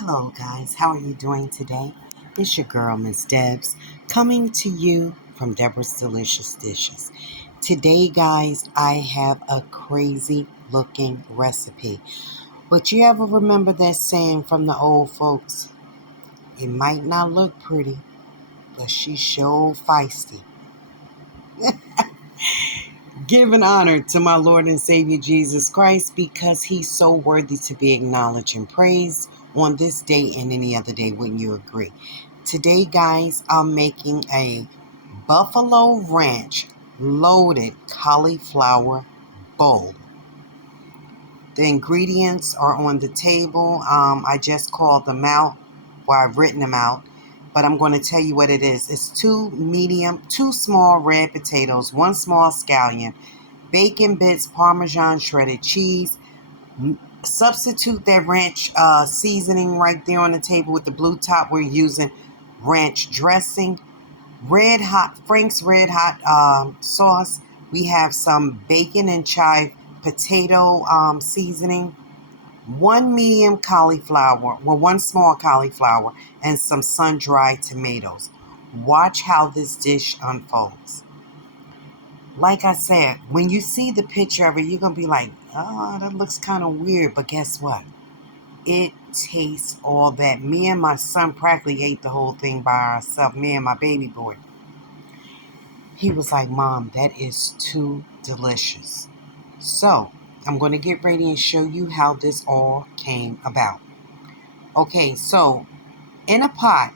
Hello guys, how are you doing today? It's your girl Ms Debs coming to you from Deborah's Delicious Dishes. Today guys, I have a crazy looking recipe. But you ever remember that saying from the old folks? It might not look pretty, but she's sure feisty. Giving honor to my Lord and Savior Jesus Christ because he's so worthy to be acknowledged and praised on this day and any other day, wouldn't you agree? Today, guys, I'm making a Buffalo Ranch loaded cauliflower bowl. The ingredients are on the table. I just called them out, I've written them out, but I'm going to tell you what it is. It's two small red potatoes, one small scallion, bacon bits, Parmesan shredded cheese. Substitute that ranch seasoning right there on the table with the blue top. We're using ranch dressing, Frank's Red Hot sauce. We have some bacon and chive potato seasoning, one small cauliflower, and some sun-dried tomatoes. Watch how this dish unfolds. Like I said, when you see the picture of it, you're going to be like, oh, that looks kind of weird. But guess what? It tastes all that. Me and my son practically ate the whole thing by ourselves, me and my baby boy. He was like, Mom, that is too delicious. So, I'm going to get ready and show you how this all came about. Okay, so in a pot,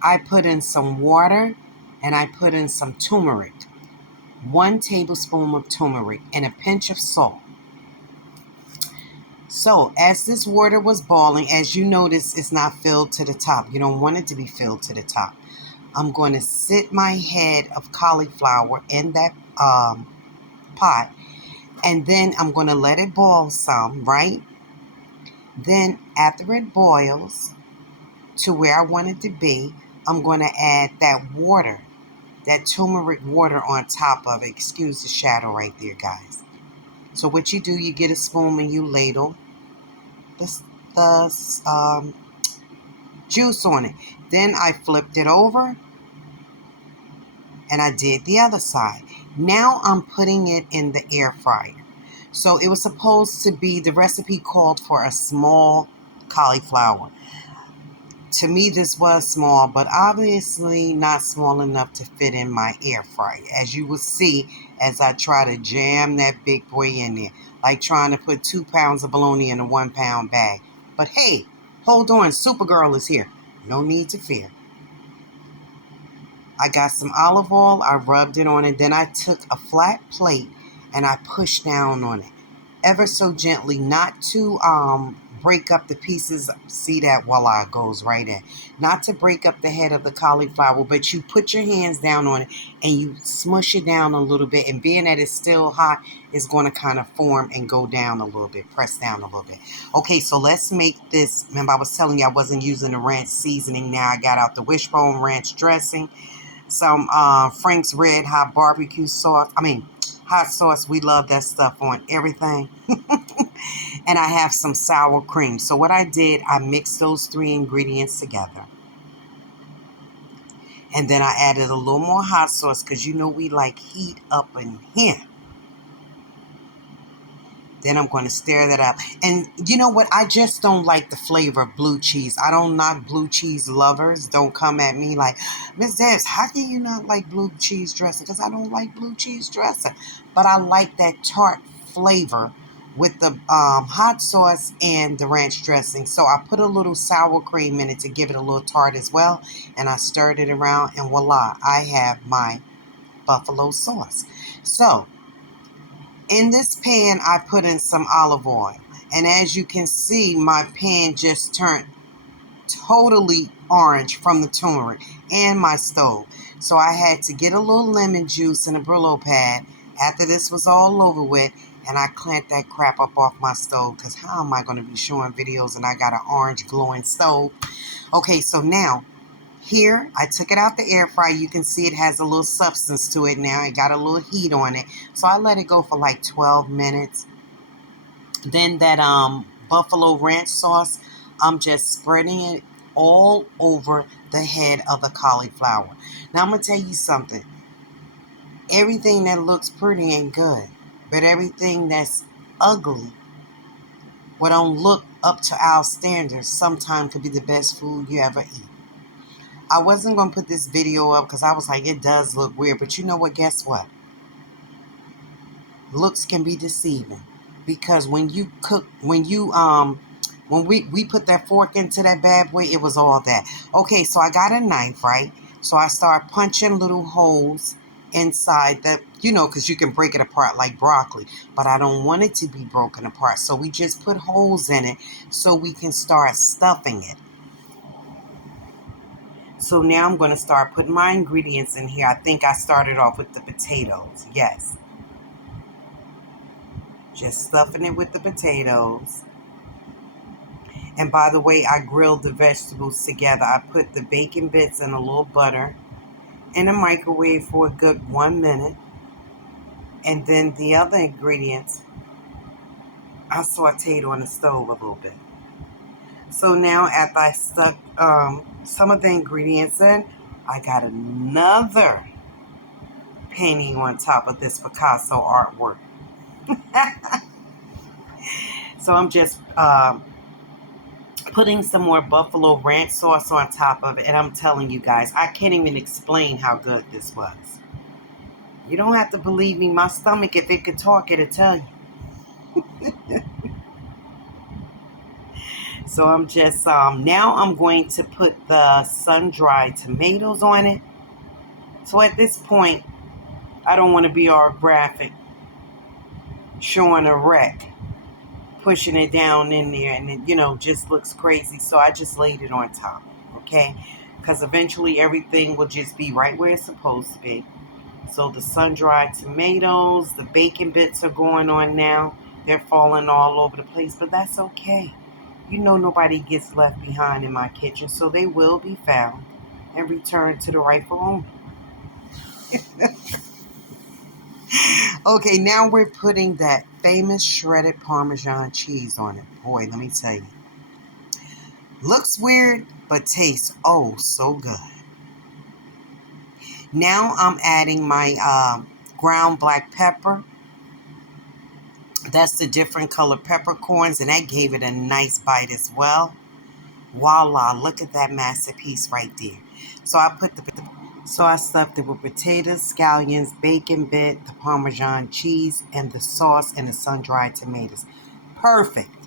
I put in some water and I put in some turmeric. 1 tablespoon of turmeric and a pinch of salt. So as this water was boiling, as you notice, it's not filled to the top. You don't want it to be filled to the top. I'm going to sit my head of cauliflower in that pot, and then I'm going to let it boil some, right? Then after it boils to where I want it to be, I'm going to add that water, that turmeric water on top of it. Excuse the shadow right there, guys. So what you do, you get a spoon and you ladle the juice on it. Then I flipped it over and I did the other side. Now I'm putting it in the air fryer. So it was supposed to be, the recipe called for a small cauliflower. To me, this was small, but obviously not small enough to fit in my air fryer. As you will see, as I try to jam that big boy in there, like trying to put 2 pounds of bologna in a 1 pound bag. But hey, hold on, Supergirl is here. No need to fear. I got some olive oil, I rubbed it on it, then I took a flat plate and I pushed down on it. Ever so gently, not to break up the pieces. See that? Voila, goes right in. Not to break up the head of the cauliflower, but you put your hands down on it and you smush it down a little bit. And being that it's still hot, it's going to kind of form and go down a little bit, press down a little bit. Okay, so let's make this. Remember, I was telling you I wasn't using the ranch seasoning. Now I got out the wishbone ranch dressing, some Frank's Red Hot barbecue sauce. Hot sauce. We love that stuff on everything. And I have some sour cream. So what I did, I mixed those 3 ingredients together. And then I added a little more hot sauce because you know we like heat up in here. Then I'm going to stir that up. And you know what? I just don't like the flavor of blue cheese. I don't knock blue cheese lovers. Don't come at me like, Ms. Debs, how do you not like blue cheese dressing? Because I don't like blue cheese dressing. But I like that tart flavor with the hot sauce and the ranch dressing. So I put a little sour cream in it to give it a little tart as well. And I stirred it around and voila, I have my buffalo sauce. So in this pan, I put in some olive oil. And as you can see, my pan just turned totally orange from the turmeric and my stove. So I had to get a little lemon juice in a Brillo pad after this was all over with. And I clamped that crap up off my stove because how am I going to be showing videos and I got an orange glowing stove? Okay, so now here, I took it out the air fryer. You can see it has a little substance to it now. It got a little heat on it. So I let it go for like 12 minutes. Then that buffalo ranch sauce, I'm just spreading it all over the head of the cauliflower. Now I'm going to tell you something. Everything that looks pretty ain't good, but everything that's ugly, what don't look up to our standards, sometimes could be the best food you ever eat. I wasn't going to put this video up because I was like, it does look weird, but you know what? Guess what? Looks can be deceiving, because when you cook, when we put that fork into that bad boy, it was all that. Okay, so I got a knife, right? So I start punching little holes inside the, because you can break it apart like broccoli, but I don't want it to be broken apart. So we just put holes in it so we can start stuffing it. So now I'm going to start putting my ingredients in here. I think I started off with the potatoes. Yes. Just stuffing it with the potatoes. And by the way, I grilled the vegetables together. I put the bacon bits and a little butter in the microwave for a good 1 minute. And then the other ingredients, I sauteed on the stove a little bit. So now after I stuck some of the ingredients in, I got another painting on top of this Picasso artwork. So I'm just putting some more buffalo ranch sauce on top of it. And I'm telling you guys, I can't even explain how good this was. You don't have to believe me. My stomach, if it could talk, it'll tell you. So I'm just, now I'm going to put the sun-dried tomatoes on it. So at this point, I don't want to be all graphic, showing a wreck, pushing it down in there, and it, just looks crazy. So I just laid it on top, okay? Because eventually everything will just be right where it's supposed to be. So the sun-dried tomatoes, the bacon bits are going on now. They're falling all over the place, but that's okay. Nobody gets left behind in my kitchen, so they will be found and returned to the rightful owner. Okay, now we're putting that famous shredded Parmesan cheese on it. Boy, let me tell you. Looks weird, but tastes oh so good. Now I'm adding my ground black pepper. That's the different colored peppercorns, and that gave it a nice bite as well. Voila, look at that masterpiece right there. So I stuffed it with potatoes, scallions, bacon bit, the Parmesan cheese, and the sauce and the sun-dried tomatoes. Perfect.